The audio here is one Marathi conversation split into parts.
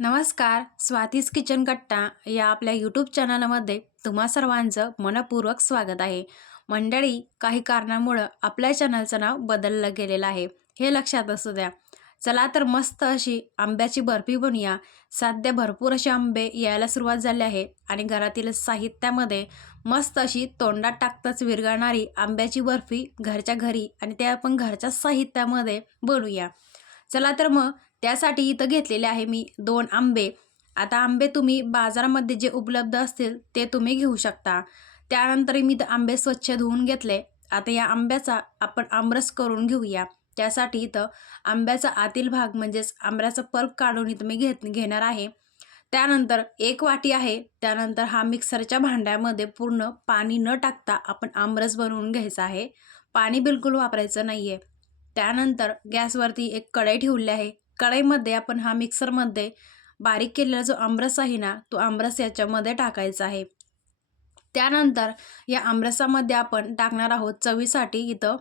नमस्कार स्वातीज किचन कट्टा या आपल्या यूट्यूब चॅनलमध्ये तुम्हा सर्वांचं मनपूर्वक स्वागत आहे. मंडळी काही कारणामुळं आपल्या चॅनलचं नाव बदललं गेलेलं आहे हे लक्षात असू द्या. चला तर मस्त अशी आंब्याची बर्फी बनूया. सध्या भरपूर असे आंबे यायला सुरुवात झाली आहे आणि घरातील साहित्यामध्ये मस्त अशी तोंडात टाकताच विरघळणारी आंब्याची बर्फी घरच्या घरी आणि ते आपण घरच्या साहित्यामध्ये बनवूया चला तर मग त्यासाठी इथं घेतलेले आहे मी दोन आंबे. आता आंबे तुम्ही बाजारामध्ये जे उपलब्ध असतील ते तुम्ही घेऊ शकता. त्यानंतर मी इथं आंबे स्वच्छ धुवून घेतले. आता या आंब्याचा आपण आमरस करून घेऊया. त्यासाठी इथं आंब्याचा आतील भाग म्हणजेच आंब्याचा पल्प काढून इथं मी घेत घेणार आहे. त्यानंतर एक वाटी आहे. त्यानंतर हा मिक्सरच्या भांड्यामध्ये पूर्ण पाणी न टाकता आपण आमरस बनवून घ्यायचा आहे. पाणी बिलकुल वापरायचं नाही आहे त्यानंतर गॅसवरती एक कढई ठेवली आहे. कढईमध्ये आपण हा मिक्सरमध्ये बारीक केलेला जो आमरस आहे ना तो आमरस याच्यामध्ये टाकायचा आहे. त्यानंतर या आमरसामध्ये आपण टाकणार आहोत चवीसाठी इथं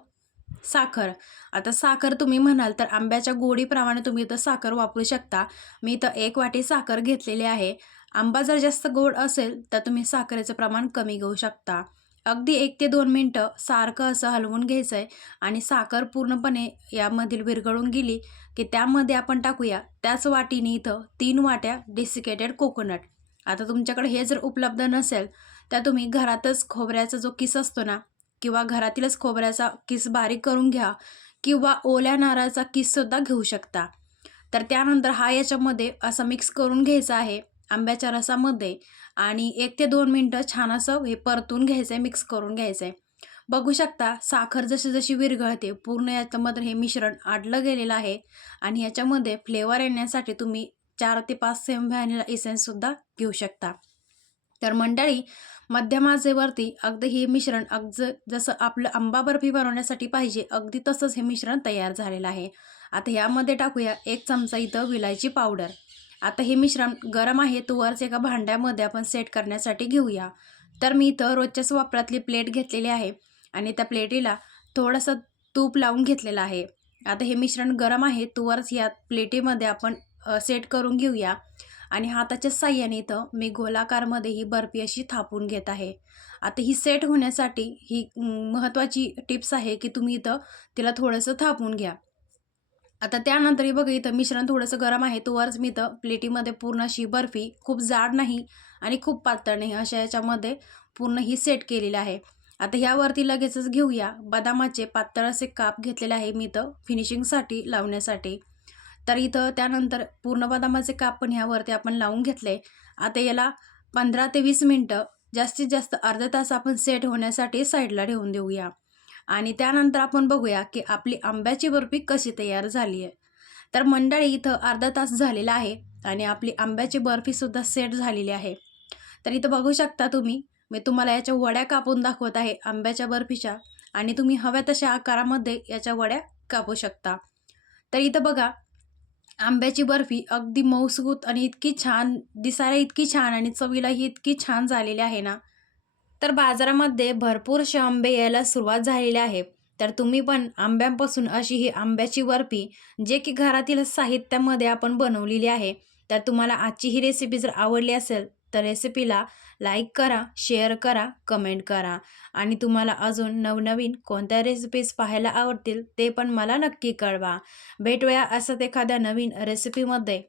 साखर. आता साखर तुम्ही म्हणाल तर आंब्याच्या गोडीप्रमाणे तुम्ही इथं साखर वापरू शकता. मी इथं एक वाटी साखर घेतलेली आहे. आंबा जर जास्त गोड असेल तर तुम्ही साखरेचं प्रमाण कमी घेऊ शकता. अगदी एक ते दोन मिनटं सारखं असं हलवून घ्यायचं आहे आणि साखर पूर्णपणे यामधील विरघळून गेली की त्यामध्ये आपण टाकूया त्याच वाटीने इथं तीन वाट्या डेसिकेटेड कोकोनट आता तुमच्याकडे हे जर उपलब्ध नसेल तर तुम्ही घरातच खोबऱ्याचा जो किस असतो ना किंवा घरातीलच खोबऱ्याचा किस बारीक करून घ्या किंवा ओल्या नारळाचा किससुद्धा घेऊ शकता. तर त्यानंतर हा याच्यामध्ये असं मिक्स करून घ्यायचा आहे. आंब्याच्या रसामध्ये आणि एक ते दोन मिनटं छान असं हे परतून घ्यायचं आहे मिक्स करून घ्यायचं आहे बघू शकता साखर जशी जशी विरघळते पूर्ण याच्यामध्ये हे मिश्रण आडलं गेलेलं आहे आणि याच्यामध्ये फ्लेवर येण्यासाठी तुम्ही चार ते पाच सेम व्हॅनिला इसेन्ससुद्धा घेऊ शकता. तर मंडळी मध्यमाजेवरती अगदी हे मिश्रण अगद जसं आपलं आंबा बर्फी बनवण्यासाठी पाहिजे अगदी तसंच हे मिश्रण तयार झालेलं आहे. आता यामध्ये टाकूया एक चमचा इथं विलायची पावडर. आता हे मिश्रण गरम आहे तो वरच एका भांड्यामध्ये आपण सेट करण्यासाठी घेऊया. तर मी इथं रोजच्याच वापरातली प्लेट घेतलेली आहे आणि त्या प्लेटीला थोडंसं तूप लावून घेतलेलं आहे. आता हे मिश्रण गरम आहे तोवरच या प्लेटीमध्ये आपण सेट करून घेऊया. आणि हाताच्या साह्याने इथं मी गोलाकारमध्ये ही बर्फी अशी थापून घेत आहे. आता ही सेट होण्यासाठी ही महत्त्वाची टिप्स आहे की तुम्ही इथं तिला थोडंसं थापून घ्या. आता त्यानंतर बघा इथं मिश्रण थोडंसं गरम आहे. तोवरच मी इथं प्लेटीमध्ये पूर्ण अशी बर्फी खूप जाड नाही आणि खूप पातळ नाही अशा याच्यामध्ये पूर्ण ही सेट केलेली आहे. आता ह्यावरती लगेचच घेऊया. बदामाचे पातळ असे काप घेतलेले आहे मी इथं फिनिशिंगसाठी लावण्यासाठी. तर इथं त्यानंतर पूर्ण बदामाचे काप पण ह्यावरती आपण लावून घेतले. आता याला पंधरा ते वीस मिनटं जास्तीत जास्त अर्धा तास आपण सेट होण्यासाठी साईडला ठेवून देऊया. आणि त्यानंतर आपण बघूया की आपली आंब्याची बर्फी कशी तयार झाली आहे. तर मंडळी इथं अर्धा तास झालेला आहे आणि आपली आंब्याची बर्फीसुद्धा सेट झालेली आहे. तर इथं बघू शकता तुम्ही मी तुम्हाला याच्या वड्या कापून दाखवत आहे आंब्याच्या बर्फीच्या आणि तुम्ही हव्या तशा आकारामध्ये याच्या वड्या कापू शकता. तर इथं बघा आंब्याची बर्फी अगदी मऊसूत आणि इतकी छान दिसायला इतकी छान आणि चवीलाही इतकी छान झालेली आहे ना. तर बाजारामध्ये भरपूरसे आंबे यायला सुरुवात झालेली आहे. तर तुम्ही पण आंब्यांपासून अशी ही आंब्याची बर्फी जे की घरातील साहित्यामध्ये आपण बनवलेली आहे तर तुम्हाला आजची ही रेसिपी जर आवडली असेल तर रेसिपीला लाईक करा शेअर करा कमेंट करा. आणि तुम्हाला अजून नवनवीन कोणत्या रेसिपीज पाहायला आवडतील ते पण मला नक्की कळवा. भेटूया असंच एखाद्या नवीन रेसिपीमध्ये